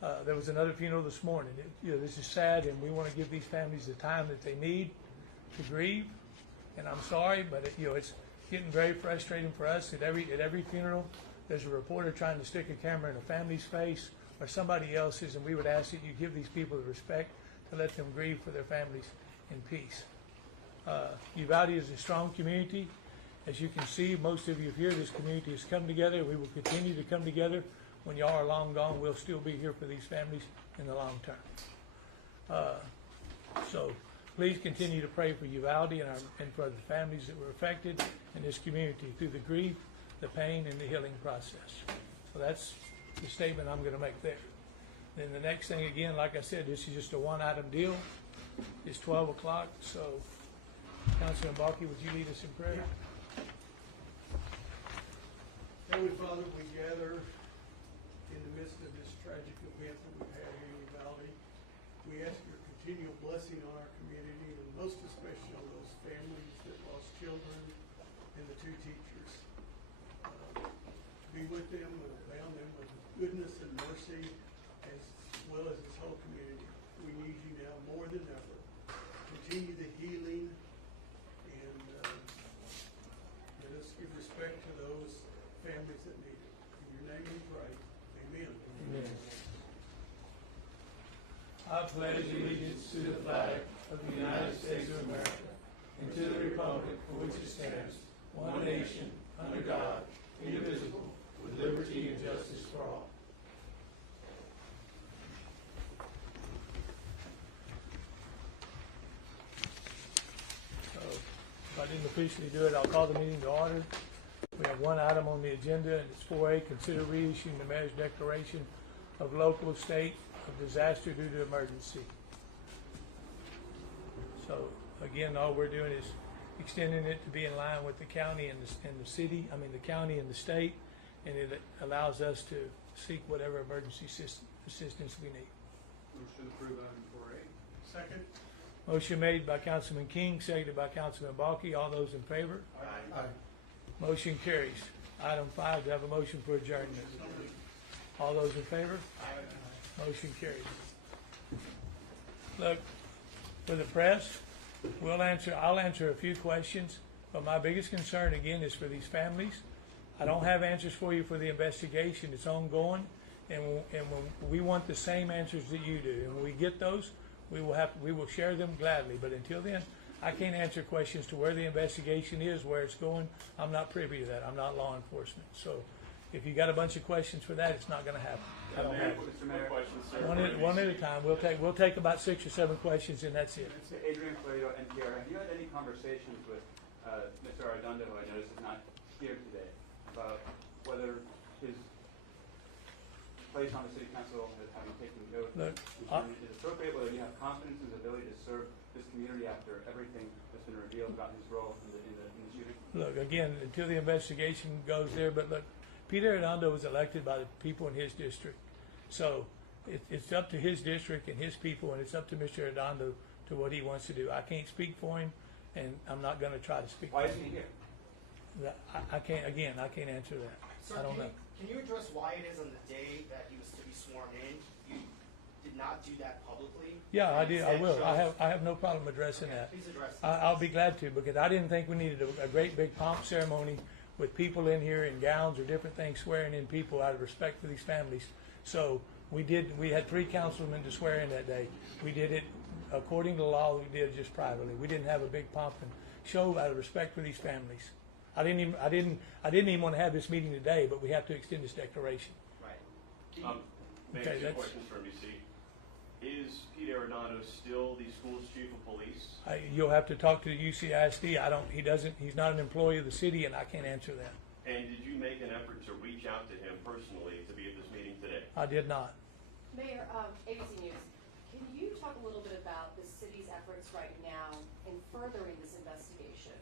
There was another funeral this morning. This is sad, and we want to give these families the time that they need to grieve. And I'm sorry, but it's getting very frustrating for us. At every funeral, there's a reporter trying to stick a camera in a family's face or somebody else's, and we would ask that you give these people the respect to let them grieve for their families in peace. Uvalde is a strong community. As you can see, most of you here, this community has come together. We will continue to come together. When y'all are long gone, we'll still be here for these families in the long term. So please continue to pray for Uvalde and for the families that were affected in this community through the grief, the pain, and the healing process. So that's the statement I'm going to make there. Then the next thing, again, like I said, this is just a one-item deal. It's 12 o'clock, so Councilman Balke, would you lead us in prayer? Heavenly Father, we gather in the midst of this tragic event that we've had here in Uvalde. We ask your continual blessing on our community, and most especially on those families that lost children and the two teachers. Be with them and abound them with goodness and mercy, as well as this whole community. We need you now more than ever. Continue the healing, and let us give respect to those families that need it. In your name we pray. Amen. Amen. I pledge allegiance to the flag of the United States of America and to the republic for which it stands, one nation, under God, indivisible, with liberty and justice for all. So, if I didn't officially do it, I'll call the meeting to order. We have one item on the agenda, and it's 4A, consider reissuing the mayor's declaration of local state of disaster due to emergency. So again, all we're doing is extending it to be in line with the county and the city, the county and the state, and it allows us to seek whatever emergency assistance we need. Motion to approve item 4A. Second. Motion made by Councilman King, seconded by Councilman Balke. All those in favor? Aye. Motion carries. Item 5, to have a motion for adjournment. All those in favor? Aye. Motion carries. Look, for the press, I'll answer a few questions, but my biggest concern again is for these families. I don't have answers for you for the investigation. It's ongoing, and we want the same answers that you do. And when we get those, we will share them gladly. But until then, I can't answer questions to where the investigation is, where it's going. I'm not privy to that. I'm not law enforcement. So if you got a bunch of questions for that, it's not going to happen. I don't have it. One at a time. We'll take about 6 or 7 questions, and that's it. Adrian Toledo, NPR. Have you had any conversations with Mr. Arredondo, who I noticed is not here today, about whether his place on the city council has having taken note is appropriate, whether you have confidence in his ability to serve this community after everything that's been revealed about his role in the shooting? Look, again, until the investigation goes there, but look, Peter Arredondo was elected by the people in his district. So it's up to his district and his people, and it's up to Mr. Arredondo to what he wants to do. I can't speak for him, and I'm not going to try to speak for him. Why isn't he here? I can't answer that. Sir, I don't know. Can you address why it is on the day that he was to be sworn in, you did not do that publicly? Yeah, I did. I will. I have no problem addressing that. Please address I'll be glad to, because I didn't think we needed a great big pomp ceremony with people in here in gowns or different things swearing in people out of respect for these families. So we had 3 councilmen to swear in that day. We did it according to law. We did it just privately. We didn't have a big pomp and show out of respect for these families. I didn't even want to have this meeting today, but we have to extend this declaration. Right. Maybe two questions from BC. Is Pete Arredondo still the school's chief of police? You'll have to talk to the UCISD. He's not an employee of the city, and I can't answer that. And did you make an effort to reach out to him personally to be at this meeting today? I did not. Mayor, ABC News, can you talk a little bit about the city's efforts right now in furthering this investigation?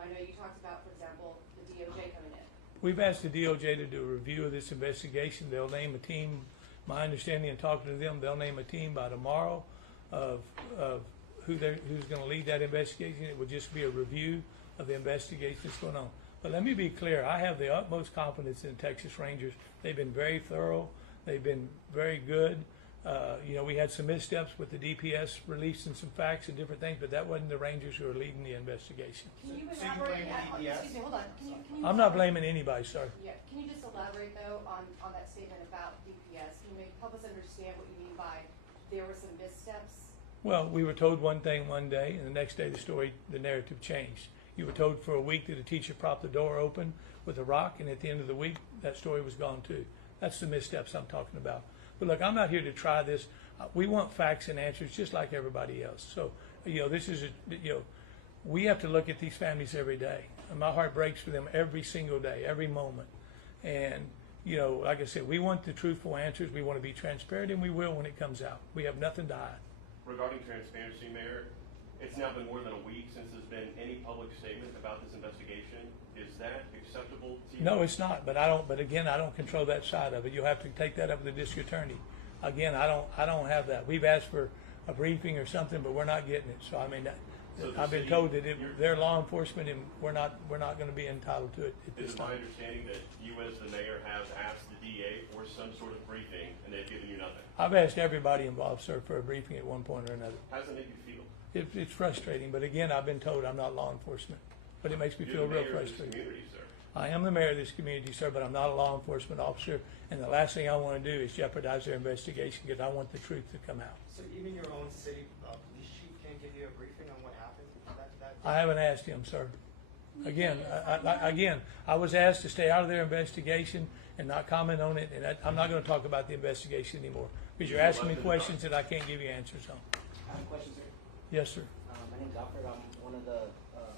I know you talked about, for example, the DOJ coming in. We've asked the DOJ to do a review of this investigation. They'll name a team. My understanding in talking to them, they'll name a team by tomorrow of who's going to lead that investigation. It will just be a review of the investigation that's going on. But let me be clear. I have the utmost confidence in Texas Rangers. They've been very thorough. They've been very good. We had some missteps with the DPS releasing some facts and different things, but that wasn't the Rangers who are leading the investigation. Can you So you elaborate? blame the DPS? Excuse me, hold on. Can you I'm not blaming anybody, sir. Yeah, can you just elaborate though on that statement about DPS? Can you help us understand what you mean by there were some missteps? Well, we were told one thing one day, and the next day the narrative changed. You were told for a week that a teacher propped the door open with a rock, and at the end of the week, that story was gone too. That's the missteps I'm talking about. But look, I'm not here to try this. We want facts and answers just like everybody else. So, this is we have to look at these families every day. And my heart breaks for them every single day, every moment. And, like I said, we want the truthful answers. We want to be transparent, and we will when it comes out. We have nothing to hide. Regarding transparency, Mayor, it's now been more than a week since there's been any public statement about this investigation. Is that acceptable to you? No, it's not. But again, I don't control that side of it. You'll have to take that up with the district attorney. Again, I don't have that. We've asked for a briefing or something, but we're not getting it. So I mean, So the I've been city- told that they're law enforcement, and we're not going to be entitled to it at this Is it my time. understanding that you as the mayor have asked the DA for some sort of briefing and they've given you nothing? I've asked everybody involved, sir, for a briefing at one point or another. How does it make you feel? It's frustrating, but again, I've been told I'm not law enforcement. But it makes me feel You're the real mayor of this frustrated. community, sir. I am the mayor of this community, sir, but I'm not a law enforcement officer. And the last thing I want to do is jeopardize their investigation because I want the truth to come out. So even your own city police chief can't give you a briefing on what happened that I haven't asked him, sir. Again, I was asked to stay out of their investigation and not comment on it, and I'm not going to talk about the investigation anymore because you're asking me questions that I can't give you answers on. I have a question, sir. Yes, sir. My name's Alfred. I'm one of the,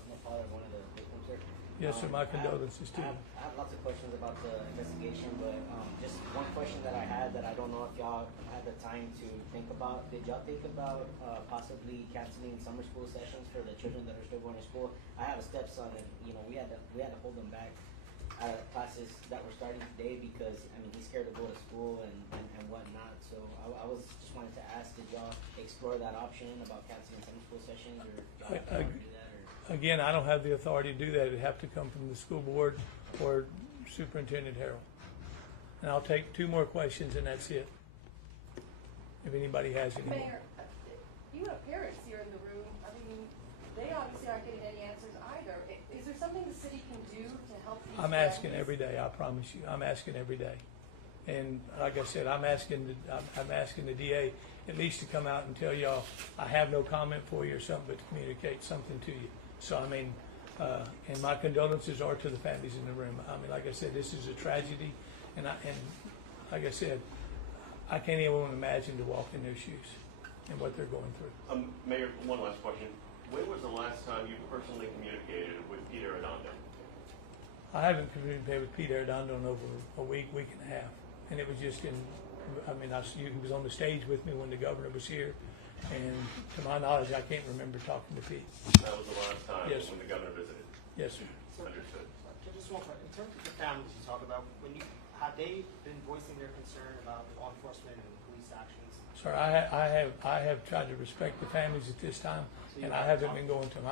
my father, one of the victims, sir. Yes, sir. My I have- condolences to you. I have lots of questions about the investigation, but just one question that I had that I don't know if y'all had the time to think about. Did y'all think about possibly canceling summer school sessions for the children that are still going to school? I have a stepson, and we had to hold him back out of classes that were starting today because he's scared to go to school and whatnot. So I was just wanted to ask, did y'all explore that option about canceling summer school sessions, or y'all have to do that? Or? Again, I don't have the authority to do that. It'd have to come from the school board or Superintendent Harrell. And I'll take two more questions, and that's it. If anybody has any more. Mayor, you have parents here in the room. I mean, they obviously aren't getting any answers either. Is there something the city can do to help these I'm asking families? every day, I promise you. I'm asking every day. And like I said, I'm asking the DA at least to come out and tell y'all, I have no comment for you or something, but to communicate something to you. So, and my condolences are to the families in the room. Like I said, this is a tragedy, and like I said, I can't even imagine to walk in their shoes and what they're going through. Mayor, one last question. When was the last time you personally communicated with Peter Arredondo? I haven't communicated with Pete Arredondo in over a week and a half. And it was just he was on the stage with me when the governor was here. And to my knowledge, I can't remember talking to Pete. That was the last time Yes, when the governor visited. Yes, sir. Understood. Just one question. In terms of the families you talk about, have they been voicing their concern about law enforcement and police actions? Sir, I have tried to respect the families at this time, and I haven't been going to them.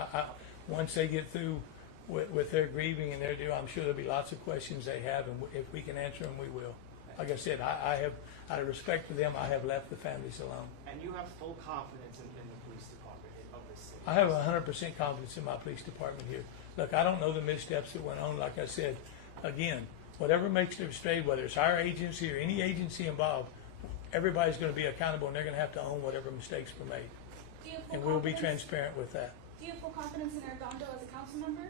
Once they get through with their grieving and their due, I'm sure there'll be lots of questions they have, and if we can answer them, we will. Like I said, I have, out of respect for them, I have left the families alone. And you have full confidence in the police department of this city? I have 100% confidence in my police department here. Look, I don't know the missteps that went on. Like I said, again, whatever makes them straight, whether it's our agency or any agency involved, everybody's going to be accountable, and they're going to have to own whatever mistakes were made. Do you have full And we'll be confidence? transparent with that. Do you have full confidence in Arredondo as a council member?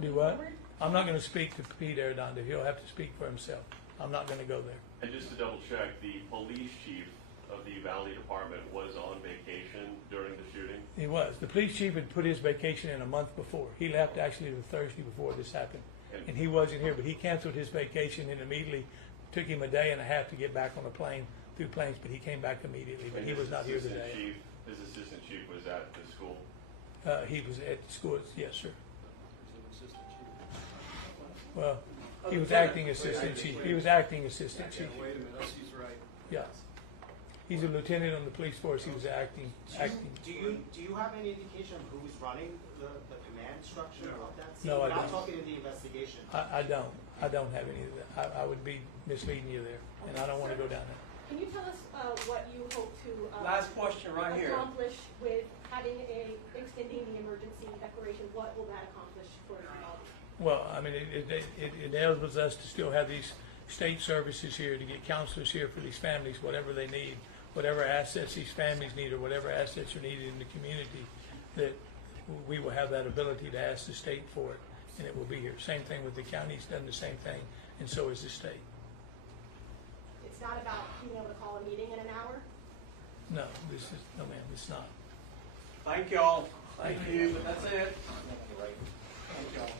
Do moving what? forward? I'm not going to speak to Pete Arredondo. He'll have to speak for himself. I'm not going to go there. And just to double check, the police chief of the Uvalde department was on vacation during the shooting? He was. The police chief had put his vacation in a month before. He left actually the Thursday before this happened. And he wasn't here, but he canceled his vacation and immediately took him a day and a half to get back on a plane through planes, but he came back immediately, but And he was his not here assistant today. chief- His assistant chief was at the school? He was at school, yes, sir. Well, he was acting assistant chief. He was acting assistant chief. Wait a minute, she's right. Yeah. he's a lieutenant on the police force. He was acting. Do you have any indication of who's running the command structure of that? No, I We're not don't. talking in the investigation. I don't. I don't have any of that. I would be misleading you there, and I don't want to go down there. Can you tell us what you hope to Last question right here. accomplish with having extending the emergency declaration? What will that accomplish for Uvalde? Well, I mean, it enables us to still have these state services here, to get counselors here for these families, whatever they need, whatever assets these families need, or whatever assets are needed in the community, that we will have that ability to ask the state for it, and it will be here. Same thing with the county's done the same thing, and so is the state. It's not about being able to call a meeting in an hour? No, no, ma'am, it's not. Thank y'all. Thank you. That's it. Thank y'all.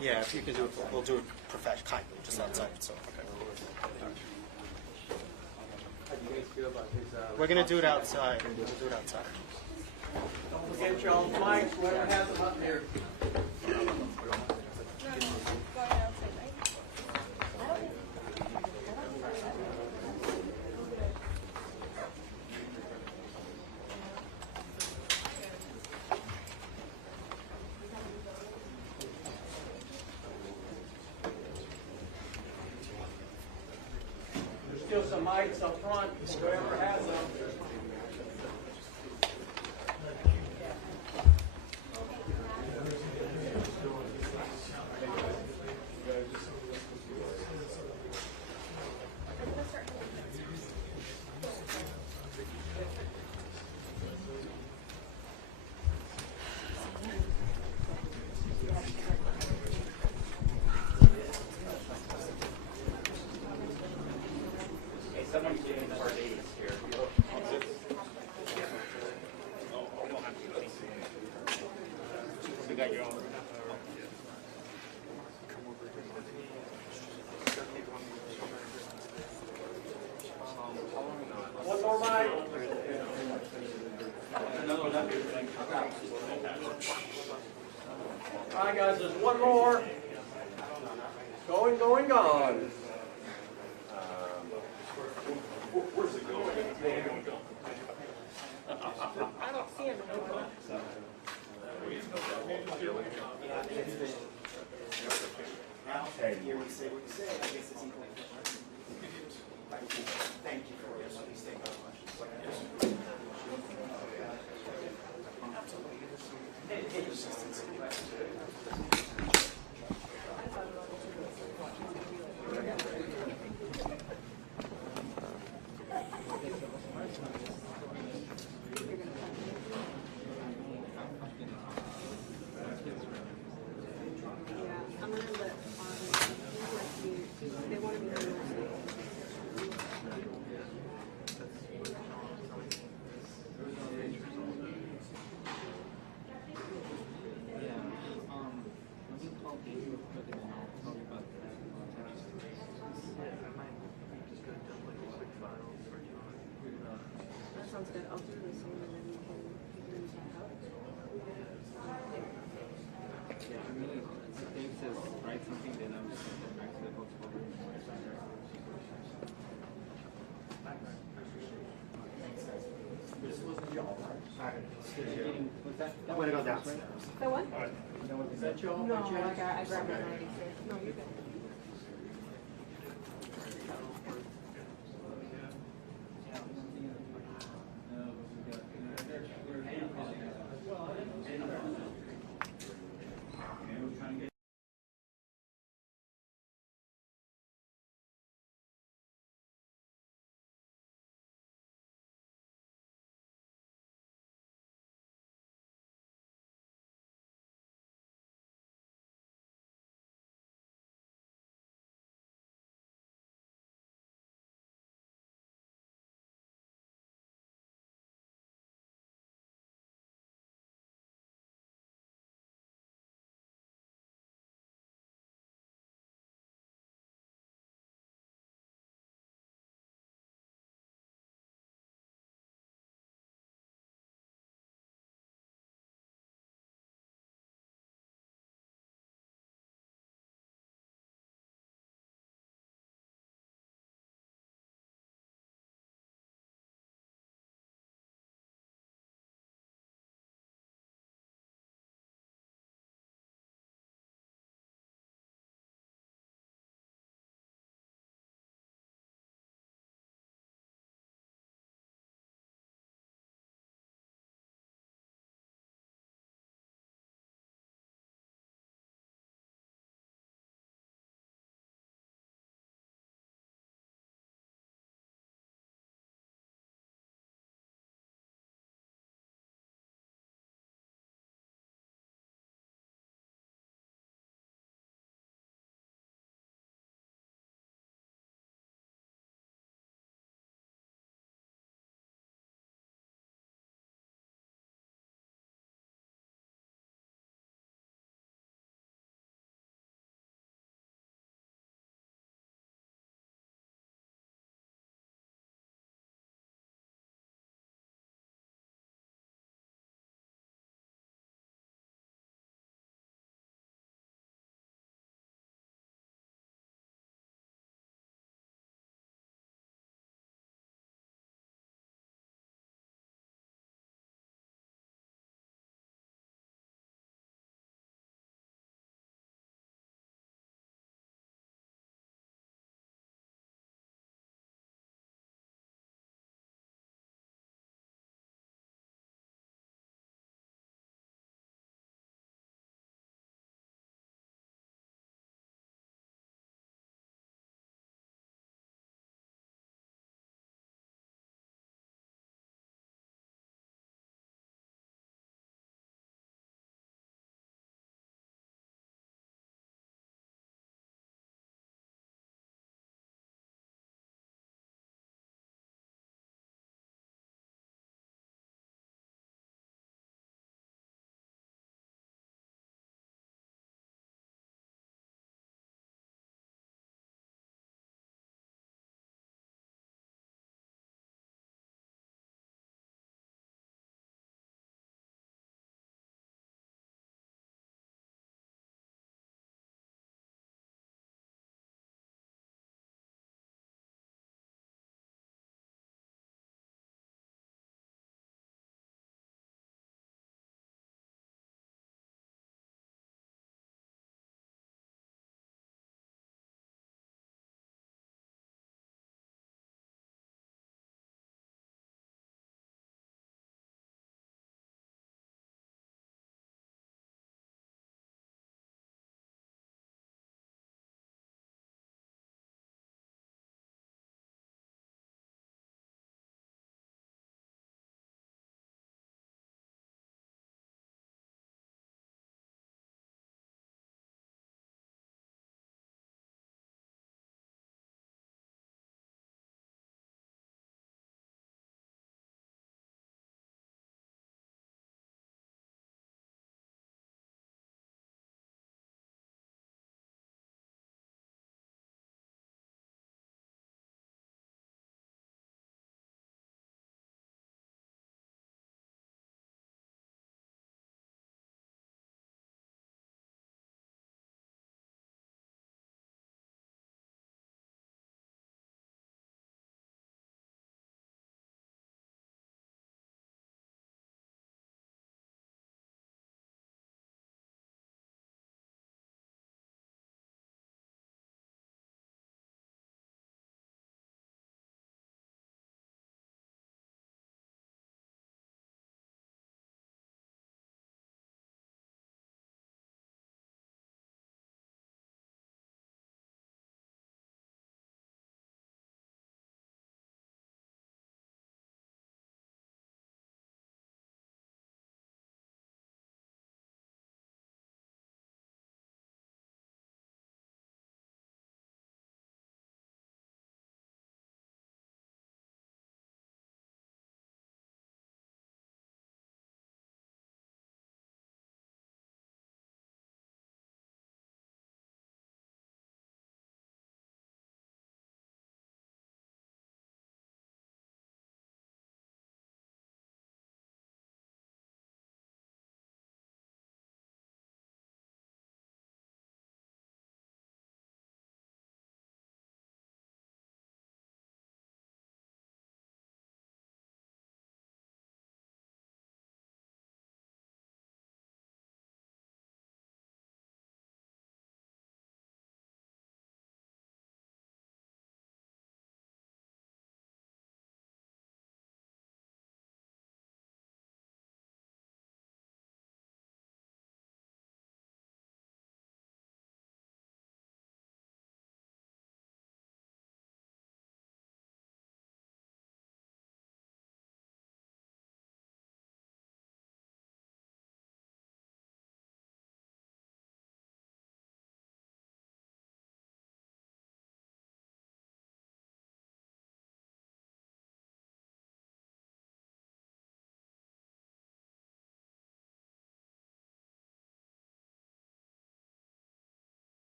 Yeah, if you can do it, we'll do it kindly, just outside, so. We're gonna do it outside. We'll do it outside. Don't forget y'all mics, whoever has them up there. There's still some mics up front, whoever has them. Someone's getting our dates here. We got your own. One more mic. Another one up here. All right, guys, there's one more. Going, going, gone. Where's it going? I don't see him. Here we say what we say, I guess it's equal. Thank you for your service. Thank you very much. Sounds good. I'll do the same and then we can figure that out. Yeah, I mean, if they says write something, then I'm just going to go back to the folks over. I'm gonna go downstairs. The what? Is that y'all? No, I grabbed my 93. No, you're good.